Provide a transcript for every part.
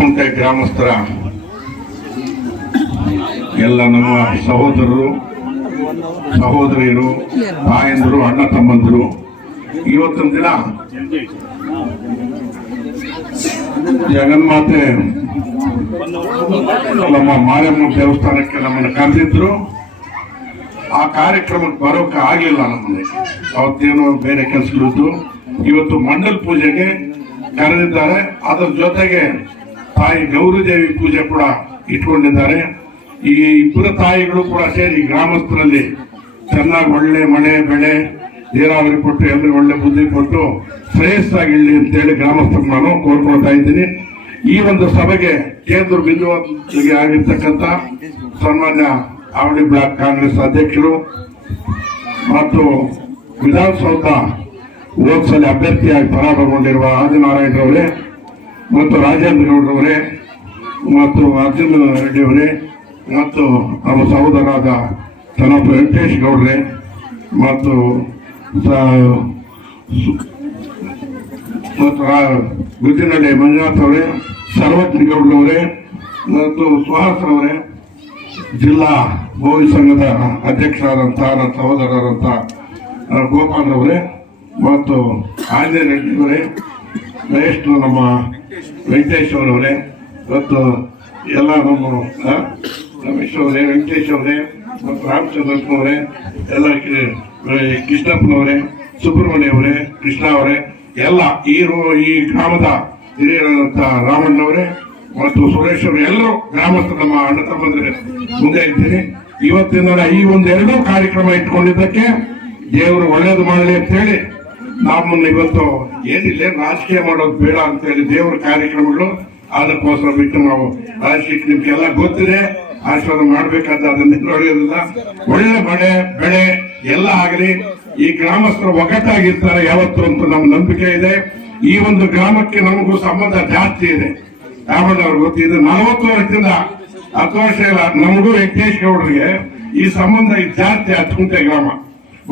ಅರಕುಂಟೆ ಗ್ರಾಮಸ್ಥರ ಎಲ್ಲ ನಮ್ಮ ಸಹೋದರರು, ಸಹೋದರಿಯರು, ತಾಯಂದರು, ಅಣ್ಣ ತಮ್ಮಂದರು, ಇವತ್ತಿನ ದಿನ ಜಗನ್ಮಾತೆ ನಮ್ಮ ಮಾರಿಯಮ್ಮ ದೇವಸ್ಥಾನಕ್ಕೆ ನಮ್ಮನ್ನು ಕರೆದಿದ್ರು. ಆ ಕಾರ್ಯಕ್ರಮಕ್ಕೆ ಬರೋಕೆ ಆಗ್ಲಿಲ್ಲ. ನಮ್ಮಲ್ಲಿ ಅವತ್ತೇನೋ ಬೇರೆ ಕೆಲಸಗಳಿದ್ದು ಇವತ್ತು ಮಂಡಲ ಪೂಜೆಗೆ ಕರೆದಿದ್ದಾರೆ. ಅದರ ಜೊತೆಗೆ ತಾಯಿ ಗೌರಿದೇವಿ ಪೂಜೆ ಕೂಡ ಇಟ್ಕೊಂಡಿದ್ದಾರೆ. ಈ ಇಬ್ಬರು ತಾಯಿಗಳು ಕೂಡ ಸೇರಿ ಗ್ರಾಮಸ್ಥರಲ್ಲಿ ಚೆನ್ನಾಗಿ ಒಳ್ಳೆ ಮಳೆ ಬೆಳೆ ನೀರಾವರಿ ಕೊಟ್ಟು ಎಲ್ಲರಿಗೂ ಒಳ್ಳೆ ಬುದ್ಧಿ ಕೊಟ್ಟು ಶ್ರೇಯಸ್ಸಾಗಿರಲಿ ಅಂತೇಳಿ ಗ್ರಾಮಸ್ಥರು ನಾನು ಕೋರ್ಕೊಳ್ತಾ ಇದ್ದೀನಿ. ಈ ಒಂದು ಸಭೆಗೆ ಕೇಂದ್ರ ಬಿಂದುವಾಗಿ ಆಗಿರ್ತಕ್ಕಂಥ ಸನ್ಮಾನ್ಯ ಆವಳಿ ಬ್ಲಾಕ್ ಕಾಂಗ್ರೆಸ್ ಅಧ್ಯಕ್ಷರು ಮತ್ತು ವಿಧಾನಸೌಧ ಹೋದ್ಸಲ ಅಭ್ಯರ್ಥಿಯಾಗಿ ಪರಾಭವಗೊಂಡಿರುವ ಆದಿನಾರಾಯಣರವರೇ ಮತ್ತು ರಾಜೇಂದ್ರ ಗೌಡ್ರವರೇ ಮತ್ತು ಅರ್ಜುನ್ ರೆಡ್ಡಿ ಅವರೇ ಮತ್ತು ನಮ್ಮ ಸಹೋದರರಾದ ತನಪ ವೆಂಕಟೇಶ್ ಗೌಡ್ರೆ ಮತ್ತು ಗುದ್ದಿನಹಳ್ಳಿ ಮಂಜುನಾಥ್ ಅವರೇ, ಸರ್ವಜ್ಞ ಗೌಡ್ರವರೇ ಮತ್ತು ಸುಹಾಸ್ರವರೇ, ಜಿಲ್ಲಾ ಗೋವಿ ಸಂಘದ ಅಧ್ಯಕ್ಷರಾದಂತಹ ನನ್ನ ಸಹೋದರರಾದಂಥ ಗೋಪಾಲ್ರವರೇ ಮತ್ತು ಆಂಜನೇಯ ರೆಡ್ಡಿಯವರೇ, ನೆಕ್ಸ್ಟ್ ನಮ್ಮ ವೆಂಕಟೇಶ್ ಅವರವರೇ ಮತ್ತು ಎಲ್ಲ ನಮ್ಮ ರಮೇಶ್ ಅವರೇ, ವೆಂಕಟೇಶ್ ಅವರೇ ಮತ್ತು ರಾಮಚಂದ್ರಪ್ಪನವರೇ, ಎಲ್ಲ ಕೃಷ್ಣಪ್ಪನವರೇ, ಸುಬ್ರಹ್ಮಣ್ಯ ಅವರೇ, ಕೃಷ್ಣ ಅವರೇ, ಎಲ್ಲ ಈ ಗ್ರಾಮದ ಹಿರಿಯರಾದಂಥ ರಾಮಣ್ಣವರೇ ಮತ್ತು ಸುರೇಶ್ ಅವರು ಎಲ್ಲರೂ ಗ್ರಾಮಸ್ಥರು ನಮ್ಮ ಅಣ್ಣ ತಮ್ಮಂದ್ರೆ ಮುಂದೆ ಇದ್ದೀನಿ. ಇವತ್ತಿನ ಈ ಒಂದೆರಡೂ ಕಾರ್ಯಕ್ರಮ ಇಟ್ಕೊಂಡಿದ್ದಕ್ಕೆ ದೇವರು ಒಳ್ಳೇದು ಮಾಡಲಿ ಅಂತ ಹೇಳಿ ನಮ್ಮನ್ನು ಇವತ್ತು ಏನಿಲ್ಲ ರಾಜಕೀಯ ಮಾಡೋದು ಬೇಡ ಅಂತ ಹೇಳಿ ದೇವರ ಕಾರ್ಯಕ್ರಮಗಳು ಅದಕ್ಕೋಸ್ಕರ ಬಿಟ್ಟು ನಾವು ರಾಜಕೀಯಕ್ಕೆ ನಿಮ್ಗೆಲ್ಲ ಗೊತ್ತಿದೆ, ಆಶೀರ್ವಾದ ಮಾಡ್ಬೇಕಾದ ಅದನ್ನ ನೋಡೋದಿಲ್ಲ. ಒಳ್ಳೆ ಮಳೆ ಬೆಳೆ ಎಲ್ಲ ಆಗಲಿ, ಈ ಗ್ರಾಮಸ್ಥರು ಒಗ್ಗಟ್ಟಾಗಿರ್ತಾರೆ ಯಾವತ್ತು ಅಂತ ನಮ್ಮ ನಂಬಿಕೆ ಇದೆ. ಈ ಒಂದು ಗ್ರಾಮಕ್ಕೆ ನಮಗೂ ಸಂಬಂಧ ಜಾಸ್ತಿ ಇದೆ. ರಾಮಣ್ಣ ಅವ್ರಿಗೆ ಗೊತ್ತಿದೆ, 40 ವರ್ಷದಿಂದ 10 ವರ್ಷ ಇಲ್ಲ ನಮಗೂ ವೆಂಕಟೇಶ್ ಗೌಡರಿಗೆ ಈ ಸಂಬಂಧ ಜಾಸ್ತಿ. ಅಚ್ಚುಂಟೆ ಗ್ರಾಮ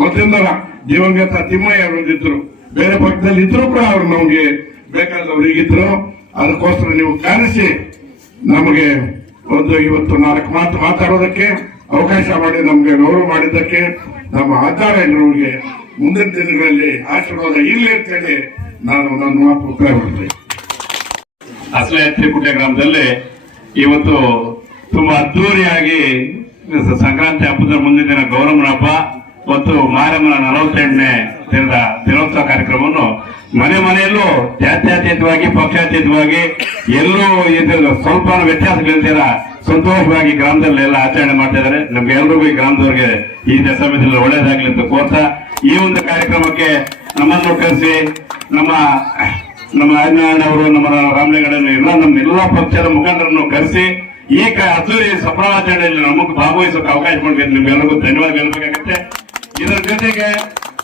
ಗೊತ್ತಿಲ್ಲ, ದಿವಂಗತ ತಿಮ್ಮಯ್ಯ ಅವರಿದ್ರು, ಬೇರೆ ಪಕ್ಕದಲ್ಲಿ ಇದ್ರು ಕೂಡ ಅವ್ರು ನಮ್ಗೆ ಬೇಕಾದವ್ರಿಗಿದ್ರು. ಅದಕ್ಕೋಸ್ಕರ ನೀವು ಕರೆಸಿ ನಮಗೆ ಒಂದು ಇವತ್ತು 4 ಮಾತು ಮಾತಾಡೋದಕ್ಕೆ ಅವಕಾಶ ಮಾಡಿ ನಮ್ಗೆ ಗೌರವ ಮಾಡಿದ್ದಕ್ಕೆ ನಮ್ಮ ಆಚಾರ್ಯರಿಗೆ ಮುಂದಿನ ದಿನಗಳಲ್ಲಿ ಆಶೀರ್ವಾದ ಇರಲಿ ಅಂತ ಹೇಳಿ ನಾನು ನನ್ನ ಮಾತು ಉತ್ತರ ಮಾಡ್ತೀನಿ. ಅಸಲೆ ತ್ರಿಕುಟೆ ಗ್ರಾಮದಲ್ಲಿ ಇವತ್ತು ತುಂಬಾ ಅದ್ದೂರಿಯಾಗಿ ಸಂಕ್ರಾಂತಿ ಹಬ್ಬದ ಮುಂದಿನ ದಿನ ಗೌರಮ್ಮನ ಹಬ್ಬ ಮತ್ತು ಮಾರಮ್ಮನ 48ನೇ ದಿನೋತ್ಸವ ಕಾರ್ಯಕ್ರಮವನ್ನು ಮನೆ ಮನೆಯಲ್ಲೂ ಜಾತ್ಯತೀತವಾಗಿ ಪಕ್ಷಾತೀತವಾಗಿ ಎಲ್ಲರೂ ಇದು ಸ್ವಲ್ಪ ವ್ಯತ್ಯಾಸಗಳಿಲ್ದಿರ ಸಂತೋಷವಾಗಿ ಗ್ರಾಮದಲ್ಲಿ ಎಲ್ಲ ಆಚರಣೆ ಮಾಡ್ತಾ ಇದ್ದಾರೆ. ನಮ್ಗೆ ಎಲ್ರಿಗೂ ಈ ಗ್ರಾಮದವ್ರಿಗೆ ಈ ಸಮಯದಲ್ಲಿ ಒಳ್ಳೇದಾಗ್ಲಿ ಅಂತ ಕೋರ್ತಾ ಈ ಒಂದು ಕಾರ್ಯಕ್ರಮಕ್ಕೆ ನಮ್ಮನ್ನು ಕರೆಸಿ ನಮ್ಮ ಆದಿನಾರಾಯಣವರು, ನಮ್ಮ ರಾಮಲಿಂಗಣ್ಣವರು ಎಲ್ಲ ನಮ್ಮೆಲ್ಲ ಪಕ್ಷದ ಮುಖಂಡರನ್ನು ಕರೆಸಿ ಈ ಅದ್ದೂರಿ ಸಫಲಾಚರಣೆಯಲ್ಲಿ ನಮಗೆ ಭಾಗವಹಿಸೋಕೆ ಅವಕಾಶ ಮಾಡಿದ್ರೆ ನಿಮ್ಗೆಲ್ಲರಿಗೂ ಧನ್ಯವಾದ ಹೇಳ್ಬೇಕಾಗತ್ತೆ. ಇದರ ಜೊತೆಗೆ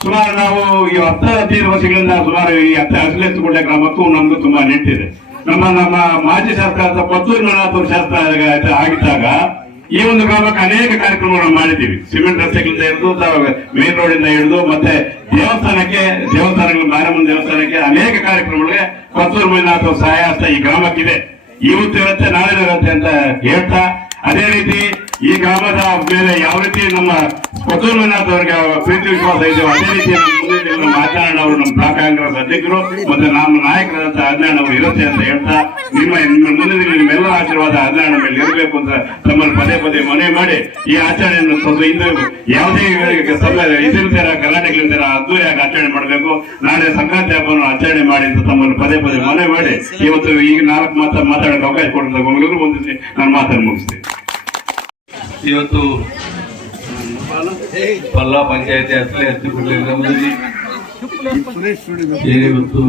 ಸುಮಾರು ನಾವು ಈ 10-15 ವರ್ಷಗಳಿಂದ ಸುಮಾರು ಈ ಅಸಲೆತ್ತುಕೊಂಡ ಗ್ರಾಮಕ್ಕೂ ನಮ್ಗೂ ತುಂಬಾ ನೆಟ್ಟಿದೆ. ನಮ್ಮ ಮಾಜಿ ಶಾಸಕರಾದ ಪತ್ತೂರು ಮಂಜುನಾಥ್ ಅವರು ಶಾಸಕ ಆಗಿದ್ದಾಗ ಈ ಒಂದು ಗ್ರಾಮಕ್ಕೆ ಅನೇಕ ಕಾರ್ಯಕ್ರಮಗಳನ್ನು ಮಾಡಿದ್ದೀವಿ. ಸಿಮೆಂಟ್ ರಸ್ತೆಗಳಿಂದ ಹಿಡಿದು ಮೇನ್ ರೋಡ್ ಇಂದ ಹಿಡಿದು ಮತ್ತೆ ದೇವಸ್ಥಾನಗಳು ಮಾರಮ್ಮನ ದೇವಸ್ಥಾನಕ್ಕೆ ಅನೇಕ ಕಾರ್ಯಕ್ರಮಗಳಿಗೆ ಪತ್ತೂರು ಮಂಜುನಾಥ್ ಅವ್ರ ಸಹಾಯ ಹಸ್ತ ಈ ಗ್ರಾಮಕ್ಕಿದೆ. ಇವತ್ತು ಇರುತ್ತೆ, ನಾಳೆ ಇರುತ್ತೆ ಅಂತ ಹೇಳ್ತಾ, ಅದೇ ರೀತಿ ಈ ಗ್ರಾಮದ ಮೇಲೆ ಯಾವ ರೀತಿ ನಮ್ಮ ಪತ್ತೂರು ಮಂಜುನಾಥ್ ಅವರಿಗೆ ಪ್ರೀತಿ ವಿಶ್ವಾಸ ಇದೆಯೋ ಅದೇ ರೀತಿ ನಮ್ಮ ಆಚಾರ್ಯ ಅವರು ನಮ್ಮ ಬ್ಲಾಕ್ ಕಾಂಗ್ರೆಸ್ ಅಧ್ಯಕ್ಷರು ಮತ್ತೆ ನಮ್ಮ ನಾಯಕರಾದಂತ ಆದಿನಾರಾಯಣ ಅವರು ಇರುತ್ತೆ ಅಂತ ಹೇಳ್ತಾ ನಿಮ್ಮ ಮುಂದಿನ ನಿಮ್ಮೆಲ್ಲ ಆಶೀರ್ವಾದ ಆದಿನಾರಾಯಣ ಮೇಲೆ ಇರಬೇಕು ಅಂತ ತಮ್ಮಲ್ಲಿ ಪದೇ ಪದೇ ಮನವಿ ಮಾಡಿ ಈ ಆಚರಣೆಯನ್ನು ಇಂದು ಯಾವುದೇ ಇದಿಲ್ದಾರ ಗಲಾಟೆಗಳಿಲ್ದಾರ ಅದ್ದೂರಿಯಾಗಿ ಆಚರಣೆ ಮಾಡಬೇಕು. ನಾಳೆ ಸಂಕ್ರಾಂತಿ ಹಬ್ಬವನ್ನು ಆಚರಣೆ ಮಾಡಿ ಅಂತ ತಮ್ಮಲ್ಲಿ ಪದೇ ಪದೇ ಮನವಿ ಮಾಡಿ ಇವತ್ತು ಈಗ 4 ಮಾತಾಡೋಕೆ ಅವಕಾಶ ಕೊಡ್ತಾರೆ. ಮಂಗಳೂರು ಮುಂದಿಸಿ ನಾನು ಮಾತನ್ನು ಮುಗಿಸ್ತೀನಿ. ಇವತ್ತು ಪಲ್ಲಾ ಪಂಚಾಯತಿ ಅಸಲೆ ಹತ್ತಿಕೊಳ್ಳಿ ಗ್ರಾಮದಲ್ಲಿ ಇವತ್ತು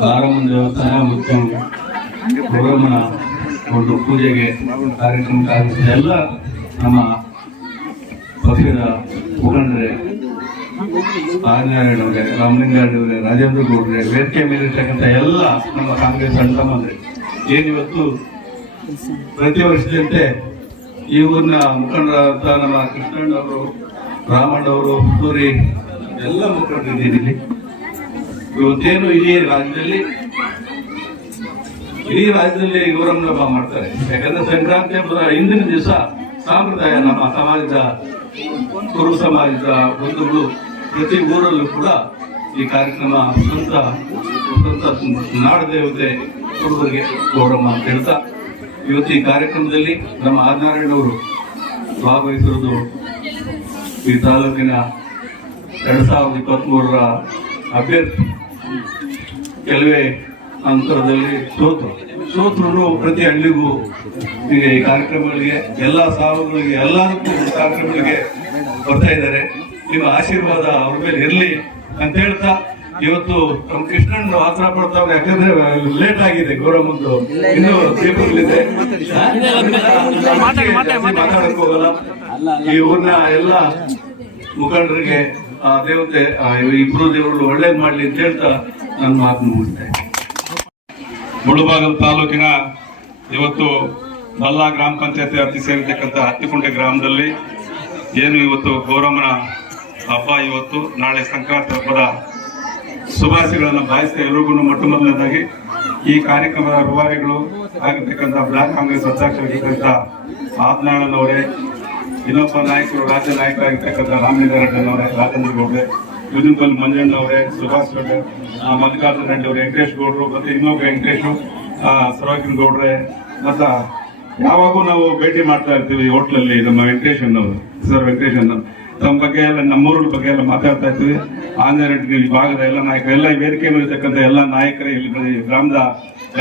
ಮಾರಮ್ಮನ ದೇವಸ್ಥಾನ ಮತ್ತು ಗೌರಮ್ಮನ ಒಂದು ಪೂಜೆಗೆ ಕಾರ್ಯಕ್ರಮ ಆಗಿಸಿದ ಎಲ್ಲ ನಮ್ಮ ಪಕ್ಷದ ಮುಖಂಡರೇ, ಆದಿನಾರಾಯಣವರೇ, ರಾಮಲಿಂಗಣ್ಣವರೇ, ರಾಜೇಂದ್ರ ಗೌಡ್ರೆ, ವೇದಿಕೆ ಮೇಲಿರ್ತಕ್ಕಂಥ ಎಲ್ಲ ನಮ್ಮ ಕಾಂಗ್ರೆಸ್ ಅಣ್ಣತಮ್ಮಂದ್ರೆ ಏನಿವತ್ತು ಪ್ರತಿ ವರ್ಷದಂತೆ ಈ ಊರಿನ ಮುಖಂಡರಾದ ನಮ್ಮ ಕೃಷ್ಣಣ್ಣವರು, ರಾಮಣ್ಣವರು, ಪುತ್ತೂರಿ ಎಲ್ಲ ಮುಖಂಡರಿದ್ದೀನಿ. ಇವತ್ತೇನು ಇಡೀ ರಾಜ್ಯದಲ್ಲಿ ಇಡೀ ರಾಜ್ಯದಲ್ಲಿ ಗೌರಮ್ಮನ ಹಬ್ಬ ಮಾಡ್ತಾರೆ. ಯಾಕಂದ್ರೆ ಸಂಕ್ರಾಂತಿ ಹಬ್ಬದ ಹಿಂದಿನ ದಿವಸ ಸಾಂಪ್ರದಾಯ ನಮ್ಮ ಸಮಾಜದ ಕುರು ಸಮಾಜದ ಬಂಧುಗಳು ಪ್ರತಿ ಊರಲ್ಲೂ ಕೂಡ ಈ ಕಾರ್ಯಕ್ರಮ ಸ್ವಂತ ನಾಡ ದೇವತೆ ಕುರುಬರಿಗೆ ಗೌರಮ್ಮ ಅಂತ ಹೇಳ್ತಾ ಇವತ್ತು ಈ ಕಾರ್ಯಕ್ರಮದಲ್ಲಿ ನಮ್ಮ ಆದಿನಾರಾಯಣವರು ಭಾಗವಹಿಸಿರುವುದು ಈ ತಾಲೂಕಿನ 2023ರ ಅಭ್ಯರ್ಥಿ ಕೆಲವೇ ಅಂತರದಲ್ಲಿ ಸೋತರು ಪ್ರತಿ ಹಳ್ಳಿಗೂ ಈ ಕಾರ್ಯಕ್ರಮಗಳಿಗೆ ಎಲ್ಲಾ ಸಾವುಗಳಿಗೆ ಎಲ್ಲದಕ್ಕೂ ಕಾರ್ಯಕ್ರಮಗಳಿಗೆ ಬರ್ತಾ ಇದ್ದಾರೆ. ನಿಮ್ಮ ಆಶೀರ್ವಾದ ಅವ್ರ ಮೇಲೆ ಇರಲಿ ಅಂತ ಹೇಳ್ತಾ ಇವತ್ತು ನಮ್ಮ ಕೃಷ್ಣನ್ ಆತರ ಪಡ್ತಾವ್ರೆ. ಯಾಕಂದ್ರೆ ಲೇಟ್ ಆಗಿದೆ ಗೌರಮ್ಮಂದು, ಇನ್ನೂ ಪೇಪರ್ಲಿದೆ, ಮಾತಾಡಕ್ ಹೋಗಲ್ಲ. ಈ ಊರಿನ ಎಲ್ಲ ಮುಖಂಡರಿಗೆ ಆ ದೇವತೆ ಇಬ್ರು ದೇವರು ಒಳ್ಳೇದ್ ಮಾಡ್ಲಿ ಅಂತ ಹೇಳ್ತಾ ನನ್ನ ಮಾತು ಮುಗಿಸ್ತೇನೆ. ಮುಳಬಾಗಿಲು ತಾಲೂಕಿನ ಇವತ್ತು ಬಲ್ಲಾ ಗ್ರಾಮ ಪಂಚಾಯತಿ ವ್ಯಾಪ್ತಿ ಸೇರಿರ್ತಕ್ಕಂಥ ಹತ್ತಿಕುಂಟೆ ಗ್ರಾಮದಲ್ಲಿ ಏನು ಇವತ್ತು ಗೌರಮ್ಮನ ಹಬ್ಬ, ಇವತ್ತು ನಾಳೆ ಸಂಕ್ರಾಂತಿ ಹಬ್ಬದ ಶುಭಾಶಯಗಳನ್ನು ಬಾಯಿಸ್ತಾ ಎಲ್ರಿಗೂ ಮೊಟ್ಟ ಮೊದಲನೇದಾಗಿ ಈ ಕಾರ್ಯಕ್ರಮದ ರೂವಾರಿಗಳು ಆಗಿರ್ತಕ್ಕಂಥ ಬ್ಲಾಕ್ ಕಾಂಗ್ರೆಸ್ ಅಧ್ಯಕ್ಷರಾಗಿರ್ತಕ್ಕಂಥ ಆತ್ನಾಳನವರೇ, ಇನ್ನೊಬ್ಬ ನಾಯಕರು ರಾಜ್ಯ ನಾಯಕರಾಗಿರ್ತಕ್ಕಂಥ ರಾಮಲಿಂಗಾರೆಡ್ಡಿನವರೇ, ರಾಜೇಂದ್ರ ಗೌಡ್ರೆ, ಯುದಿನ್ಕಲ್ ಮಂಜಣ್ಣ ಅವರೇ, ಸುಭಾಷ್ ಗೌಡ್ರೆ, ಮಲ್ಲಿಕಾರ್ಜುನ ರೆಡ್ಡಿ ಅವರು, ವೆಂಕಟೇಶ್ ಗೌಡ್ರು, ಮತ್ತೆ ಇನ್ನೊಬ್ಬ ವೆಂಕಟೇಶ್ ಸರೋಗಿನ್ ಗೌಡ್ರೆ, ಮತ್ತ ಯಾವಾಗೂ ನಾವು ಭೇಟಿ ಮಾಡ್ತಾ ಇರ್ತೀವಿ ಹೋಟ್ಲಲ್ಲಿ ನಮ್ಮ ವೆಂಕಟೇಶ್ ಅನ್ನೋರು, ಸರ್ ವೆಂಕಟೇಶ್ ಅನ್ನೋರು, ತಮ್ಮ ಬಗ್ಗೆ ಎಲ್ಲ ನಮ್ಮೂರ ಬಗ್ಗೆ ಎಲ್ಲ ಮಾತಾಡ್ತಾ ಇರ್ತೀವಿ. ಆಂಜನೇಯ ರೆಡ್ಡಿ ಈ ಭಾಗದ ಎಲ್ಲ ನಾಯಕರು, ಎಲ್ಲ ವೇದಿಕೆ ಮೇಲಿರ್ತಕ್ಕಂಥ ಎಲ್ಲ ನಾಯಕರೇ, ಇಲ್ಲಿ ಗ್ರಾಮದ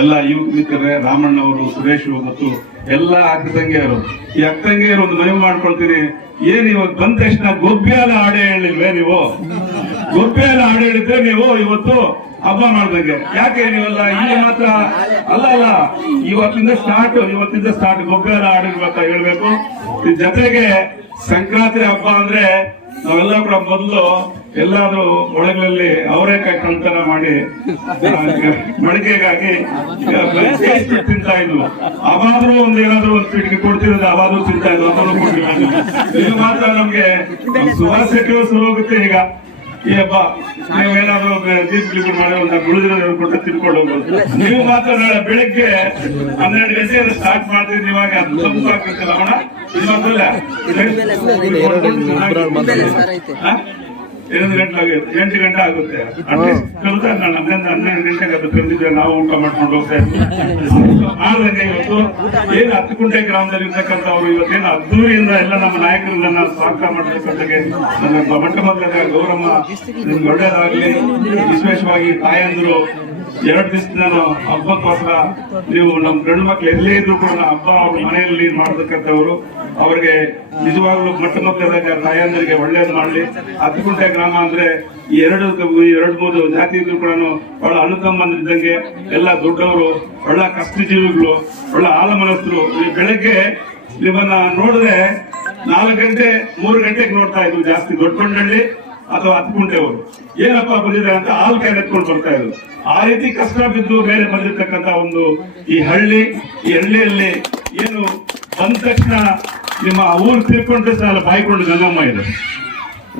ಎಲ್ಲ ಯುವಕ ಮಿತ್ರರೇ, ರಾಮಣ್ಣ ಅವರು, ಸುರೇಶ್ ಮತ್ತು ಎಲ್ಲ ಅಕ್ಕತಂಗಿಯರು. ಈ ಅಕ್ಕತಂಗಿಯರು ಒಂದು ಮನವಿ ಮಾಡ್ಕೊಳ್ತೀನಿ, ಏನ್ ಇವಾಗ ಬಂದ ತಕ್ಷಣ ಗೊಬ್ಬೆಯಾಲ ಹಾಡೆ ಹೇಳಿಲ್ವೇ ನೀವು? ಗೊಬ್ಬೆಯಾಲ ಹಾಡು ಹೇಳಿದ್ರೆ ನೀವು ಇವತ್ತು ಹಬ್ಬ ಮಾಡ್ದಂಗೆ. ಯಾಕೆ ನೀವೆಲ್ಲ ಇಲ್ಲಿ ಮಾತ್ರ ಅಲ್ಲ, ಇವತ್ತಿಂದ ಸ್ಟಾರ್ಟ್ ಗೊಬ್ಬೆಯಾಲ ಹಾಡಿರ್ಬೇಕ ಹೇಳ್ಬೇಕು. ಜೊತೆಗೆ ಸಂಕ್ರಾಂತಿ ಹಬ್ಬ ಅಂದ್ರೆ ನಾವೆಲ್ಲ ಕೂಡ ಮೊದಲು ಎಲ್ಲಾದ್ರೂ ಒಳಗಳಲ್ಲಿ ಅವರೇಕಾಯಿ ಕಳ್ತನ ಮಾಡಿ ಮಡಿಕೆಗಾಗಿ ತಿಂತಾ ಇದ್ವು. ಅವಾದ್ರೂ ಏನಾದ್ರೂ ಒಂದು ಪೀಟಿಗೆ ಕೊಡ್ತಿರೋದು, ಅವಾದ್ರೂ ತಿಂತಾ ಇದ್ವು, ಅದನ್ನು ಕೊಟ್ಟಿಲ್ಲ. ಈಗ ಮಾತ್ರ ನಮ್ಗೆ ಸುಭಾಷ್ ಶೆಟ್ಟಿ ಶುರು ಹೋಗುತ್ತೆ. ಈಗ ಈ ಹಬ್ಬ ನೀವೇನಾದ್ರೂ ದೀಪ ಮಾಡಿ ಒಂದು ಉಳಿದಿರೋದು ಕೊಟ್ಟು ತಿನ್ಕೊಂಡು ಹೋಗ್ಬೋದು. ನೀವು ಮಾತ್ರ ನಾಳೆ ಬೆಳಿಗ್ಗೆ 12 ಗಂಟೆ ಸ್ಟಾರ್ಟ್ ಮಾಡ್ತೀವಿ. ಇವಾಗ ಅದು ಸ್ವಲ್ಪ ಆಗ್ತಿಲ್ಲ ಅಣ್ಣ, ಇನ್ನೊಂದಲ್ಲ 8 ಗಂಟೆ ಆಗುತ್ತೆ. ಅಟ್ಲೀಸ್ಟ್ ಕಲ್ತಾರೆ ನಾನು 12 ಗಂಟೆಗೆ ಅದು ಕರೆದಿದ್ರೆ ನಾವು ಊಟ ಮಾಡ್ಕೊಂಡು ಹೋಗ್ತಾ ಇದ್ವಿ. ಮಾಡ್ದಂಗೆ ಇವತ್ತು ಏನು ಹತ್ತಿಕುಂಟೆ ಗ್ರಾಮದಲ್ಲಿ ಇರ್ತಕ್ಕಂಥವ್ರು ಇವತ್ತೇನು ಅದ್ದೂರಿಯಿಂದ ಎಲ್ಲ ನಮ್ಮ ನಾಯಕರನ್ನ ಸ್ವಾಗತ ಮಾಡತಕ್ಕಂಥಗೆ ನನ್ನ ಮೊಟ್ಟ ಮೊದಲ ಗೌರಮ್ಮ ನಿಮ್ಗೆ ಒಳ್ಳೇದಾಗ್ಲಿ. ವಿಶೇಷವಾಗಿ ತಾಯಂದ್ರು 2 ದಿವಸ ನಾನು ಹಬ್ಬಕ್ಕೋಸ್ಕರ ನೀವು ನಮ್ಮ ಗಂಡು ಮಕ್ಳು ಎಲ್ಲೇ ಇದ್ರು ಕೂಡ ಹಬ್ಬ ಅವ್ರ ಮನೆಯಲ್ಲಿ ಮಾಡತಕ್ಕಂಥವ್ರು, ಅವ್ರಿಗೆ ನಿಜವಾಗ್ಲೂ ಮೊಟ್ಟ ಮೊದಲದಾಗ ತಾಯಂದರಿಗೆ ಒಳ್ಳೇದು ಮಾಡ್ಲಿ. ಹತ್ತಿಕುಂಟೆ ಗ್ರಾಮ ಅಂದ್ರೆ ಈ 2-3 ಜಾತಿ ಇದ್ರು ಕೂಡ ಬಹಳ ಅನುಕಂಬಂದಿದ್ದಂಗೆ, ಎಲ್ಲ ದೊಡ್ಡವರು, ಒಳ್ಳೆ ಕಷ್ಟಜೀವಿಗಳು, ಒಳ್ಳೆ ಆಲಮನಸ್ಥರು. ಈ ಬೆಳಗ್ಗೆ ನಿಮ್ಮನ್ನ ನೋಡಿದ್ರೆ 4 ಗಂಟೆ 3 ಗಂಟೆಗೆ ನೋಡ್ತಾ ಇದ್ರು ಜಾಸ್ತಿ ದೊಡ್ಡಕೊಂಡಳ್ಳಿ ಅಥವಾ ಹತ್ತಿಕುಂಟೆಯವರು. ಏನಪ್ಪಾ ಬಂದಿದ್ದಾರೆ ಅಂತ ಹಾಲು ಕ್ಯಾನ್ ಎತ್ಕೊಂಡು ಬರ್ತಾ ಇದ್ರು. ಆ ರೀತಿ ಕಷ್ಟ ಬಿದ್ದು ಮೇಲೆ ಬಂದಿರ್ತಕ್ಕಂಥ ಒಂದು ಈ ಹಳ್ಳಿಯಲ್ಲಿ ಏನು ಬಂದ ತಕ್ಷಣ ನಿಮ್ಮ ಊರು ತಿರ್ಕೊಂಡ್ರೆ ಸಾಲ ಬಾಯ್ಕೊಂಡು ಗಂಗಮ್ಮ ಇದೆ,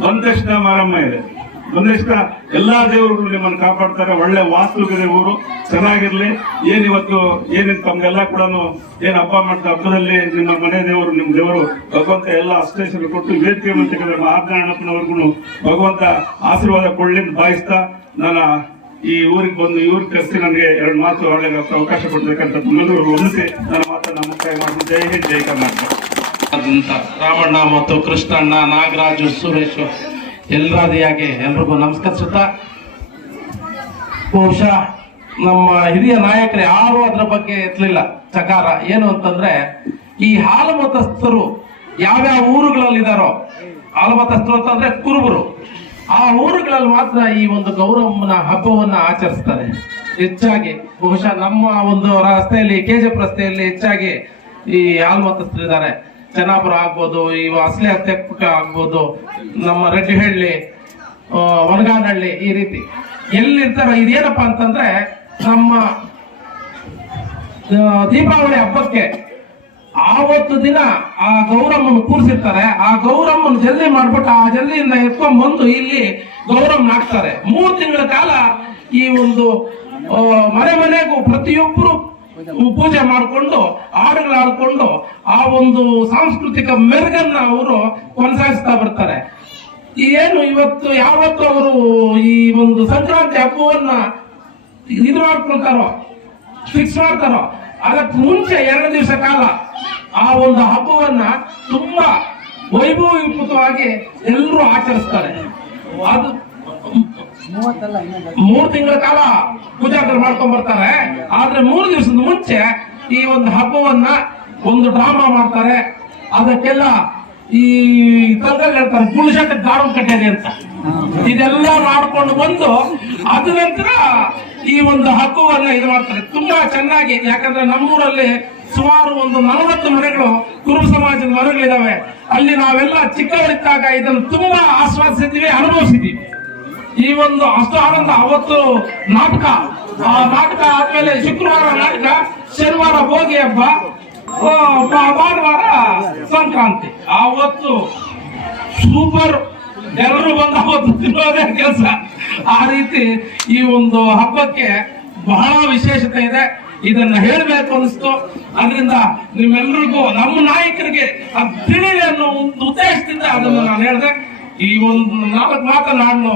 ಬಂದ ತಕ್ಷಣ ಮಾರಮ್ಮ ಇದೆ, ಬಂದ ತಕ್ಷಣ ಎಲ್ಲಾ ದೇವರುಗಳು ನಿಮ್ಮನ್ನು ಕಾಪಾಡ್ತಾರೆ. ಒಳ್ಳೆ ವಾಸ್ತುವಿದೆ ಊರು, ಚೆನ್ನಾಗಿರ್ಲಿ. ಏನಿವತ್ತು ತಮ್ಗೆಲ್ಲ ಕೂಡ ಏನ್ ಹಬ್ಬ ಮಾಡ್ತಾ ಹಬ್ಬದಲ್ಲಿ ನಿಮ್ಮ ಮನೆ ದೇವರು, ನಿಮ್ ದೇವರು ಭಗವಂತ ಎಲ್ಲ ಅಷ್ಟೇಶ್ವರ ಕೊಟ್ಟು ವೇದಿಕೆ ಮಂತ್ರಿ ಆದಿನಾರಾಯಣಪ್ಪನವ್ರಿಗೂ ಭಗವಂತ ಆಶೀರ್ವಾದ ಕೊಳ್ಳಿ ಭಾವಿಸ್ತಾ ನಾನು ಈ ಊರಿಗೆ ಬಂದು ಕರೆಸಿ ನನಗೆ 2 ಮಾತು ಒಳ್ಳೆ ಅವಕಾಶ ಕೊಡ್ತಕ್ಕಂಥ ತುಮಕೂರು ಹೊಂದಿಸಿ ನನ್ನ ಮಾತನ್ನ ಮುಕ್ತಾಯ ಮಾಡಿ. ಜೈ ಹಿಂದ್, ಜೈ ಕರ್ನಾಟಕ. ರಾಮಣ್ಣ ಮತ್ತು ಕೃಷ್ಣಣ್ಣ, ನಾಗರಾಜು, ಸುರೇಶ್ ಎಲ್ಲರಾದಿಯಾಗಿ ಎಲ್ರಿಗೂ ನಮಸ್ಕರಿಸುತ್ತಾ, ಬಹುಶಃ ನಮ್ಮ ಹಿರಿಯ ನಾಯಕರು ಯಾರು ಅದರ ಬಗ್ಗೆ ಎತ್ತಲಿಲ್ಲ ಚಕಾರ. ಏನು ಅಂತಂದ್ರೆ, ಈ ಹಾಲು ಮತಸ್ಥರು ಯಾವ್ಯಾವ ಊರುಗಳಲ್ಲಿದ್ದಾರೋ, ಹಾಲು ಮತಸ್ಥರು ಅಂತಂದ್ರೆ ಕುರುಬರು, ಆ ಊರುಗಳಲ್ಲಿ ಮಾತ್ರ ಈ ಒಂದು ಗೌರಮ್ಮನ ಹಬ್ಬವನ್ನ ಆಚರಿಸ್ತಾರೆ ಹೆಚ್ಚಾಗಿ. ಬಹುಶಃ ನಮ್ಮ ಒಂದು ರಸ್ತೆಯಲ್ಲಿ, ಕೆಜಿಎಫ್ ರಸ್ತೆಯಲ್ಲಿ ಹೆಚ್ಚಾಗಿ ಈ ಹಾಲು ಮತಸ್ಥರಿದ್ದಾರೆ. ಚೆನ್ನಾಪುರ ಆಗ್ಬೋದು, ಈ ಅಸಲಿ ಹತ್ತೆಪುಟ ಆಗ್ಬೋದು, ನಮ್ಮ ರೆಡ್ಡಿಹಳ್ಳಿ, ವನಗಾನಹಳ್ಳಿ, ಈ ರೀತಿ ಎಲ್ಲಿರ್ತಾರೆ. ಇದೇನಪ್ಪಾ ಅಂತಂದ್ರೆ, ನಮ್ಮ ದೀಪಾವಳಿ ಹಬ್ಬಕ್ಕೆ ಆವತ್ತು ದಿನ ಆ ಗೌರಮ್ಮನ ಕೂರಿಸಿರ್ತಾರೆ. ಆ ಗೌರಮ್ಮನ ಜಲ್ದಿ ಮಾಡ್ಬಿಟ್ಟು ಆ ಜಲ್ದಿಯಿಂದ ಎತ್ಕೊಂಡ್ ಬಂದು ಇಲ್ಲಿ ಗೌರಮ್ಮನ ಹಾಕ್ತಾರೆ. 3 ತಿಂಗಳ ಕಾಲ ಈ ಒಂದು ಮನೆಗೂ ಪ್ರತಿಯೊಬ್ಬರು ಪೂಜೆ ಮಾಡಿಕೊಂಡು ಹಾಡುಗಳಾಡ್ಕೊಂಡು ಆ ಒಂದು ಸಾಂಸ್ಕೃತಿಕ ಮೆರುಗನ್ನ ಅವರು ಕೊನಸಾಗಿಸ್ತಾ ಬರ್ತಾರೆ. ಏನು ಇವತ್ತು ಯಾವತ್ತು ಅವರು ಈ ಒಂದು ಸಂಕ್ರಾಂತಿ ಹಬ್ಬವನ್ನ ಇದು ಮಾಡ್ಕೊಳ್ತಾರೋ, ಫಿಕ್ಸ್ ಮಾಡ್ತಾರೋ, ಅದಕ್ಕೆ ಮುಂಚೆ 2 ದಿವಸ ಕಾಲ ಆ ಒಂದು ಹಬ್ಬವನ್ನ ತುಂಬಾ ವೈಭವಯುತವಾಗಿ ಎಲ್ಲರೂ ಆಚರಿಸ್ತಾರೆ. ಅದು 3 ತಿಂಗಳ ಕಾಲ ಪೂಜಾಗಳು ಮಾಡ್ಕೊಂಡ್ ಬರ್ತಾರೆ. ಆದ್ರೆ 3 ದಿವಸದ ಮುಂಚೆ ಈ ಒಂದು ಹಬ್ಬವನ್ನ ಒಂದು ಡ್ರಾಮಾ ಮಾಡ್ತಾರೆ. ಅದಕ್ಕೆಲ್ಲ ಈ ತಂತ್ರಗಳು ಹೇಳ್ತಾರೆ, ಗುಳ್ಶಾಟ ದಾರು ಕಟ್ಟಿದೆ ಅಂತ. ಇದೆಲ್ಲ ಮಾಡ್ಕೊಂಡು ಬಂದು ಅದ ನಂತರ ಈ ಒಂದು ಹಬ್ಬವನ್ನ ಇದು ಮಾಡ್ತಾರೆ ತುಂಬಾ ಚೆನ್ನಾಗಿ. ಯಾಕಂದ್ರೆ ನಮ್ಮೂರಲ್ಲಿ ಸುಮಾರು ಒಂದು 40 ಮನೆಗಳು ಕುರುಬ ಸಮಾಜದ ಮನೆಗಳಿದಾವೆ. ಅಲ್ಲಿ ನಾವೆಲ್ಲ ಚಿಕ್ಕವರಿದ್ದಾಗ ಇದನ್ನು ತುಂಬಾ ಆಸ್ವಾದಿಸಿದ್ದೀವಿ, ಅನುಭವಿಸಿದ್ದೀವಿ. ಈ ಒಂದು ಅಷ್ಟು ಆನಂದ. ಅವತ್ತು ನಾಟಕ, ಆ ನಾಟಕ ಆದ್ಮೇಲೆ ಶುಕ್ರವಾರ ನಾಟಕ, ಶನಿವಾರ ಭೋಗಿ ಹಬ್ಬ, ಭಾನುವಾರ ಸಂಕ್ರಾಂತಿ. ಆವತ್ತು ಸೂಪರ್, ಎಲ್ಲರೂ ಬಂದು ಅವತ್ತು ತಿನ್ನೋದೇ ಕೆಲಸ. ಆ ರೀತಿ ಈ ಒಂದು ಹಬ್ಬಕ್ಕೆ ಬಹಳ ವಿಶೇಷತೆ ಇದೆ. ಇದನ್ನ ಹೇಳಬೇಕು ಅನಿಸ್ತು. ಅದರಿಂದ ನಿಮ್ಮೆಲ್ಲರಿಗೂ, ನಮ್ಮ ನಾಯಕರಿಗೆ ಅದು ತಿಳಿಲಿ ಅನ್ನೋ ಒಂದು ಉದ್ದೇಶದಿಂದ ಅದನ್ನು ನಾನು ಹೇಳಿದೆ. ಈ ಒಂದು 4 ಮಾತನಾಡಲು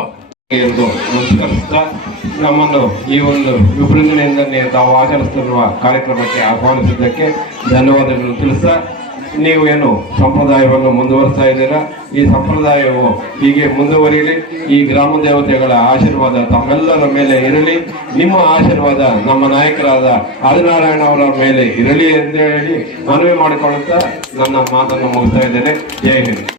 ಎಂದು ನಮಸ್ಕರಿಸುತ್ತಾ, ನಮ್ಮನ್ನು ಈ ಒಂದು ವಿಜೃಂಭಣೆಯಿಂದಲೇ ತಾವು ಆಚರಿಸುತ್ತಿರುವ ಕಾರ್ಯಕ್ರಮಕ್ಕೆ ಆಹ್ವಾನಿಸಿದ್ದಕ್ಕೆ ಧನ್ಯವಾದಗಳು ತಿಳಿಸ್ತಾ, ನೀವು ಏನು ಸಂಪ್ರದಾಯವನ್ನು ಮುಂದುವರಿಸ್ತಾ ಇದ್ದೀರಾ, ಈ ಸಂಪ್ರದಾಯವು ಹೀಗೆ ಮುಂದುವರಿಯಲಿ. ಈ ಗ್ರಾಮ ದೇವತೆಗಳ ಆಶೀರ್ವಾದ ತಮ್ಮೆಲ್ಲರ ಮೇಲೆ ಇರಲಿ. ನಿಮ್ಮ ಆಶೀರ್ವಾದ ನಮ್ಮ ನಾಯಕರಾದ ಆದಿನಾರಾಯಣ ಅವರ ಮೇಲೆ ಇರಲಿ ಎಂದು ಹೇಳಿ ಮನವಿ ಮಾಡಿಕೊಳ್ಳುತ್ತಾ ನನ್ನ ಮಾತನ್ನು ಮುಗಿಸ್ತಾ ಇದ್ದೇನೆ. ಜೈ ಹಿಂದ್.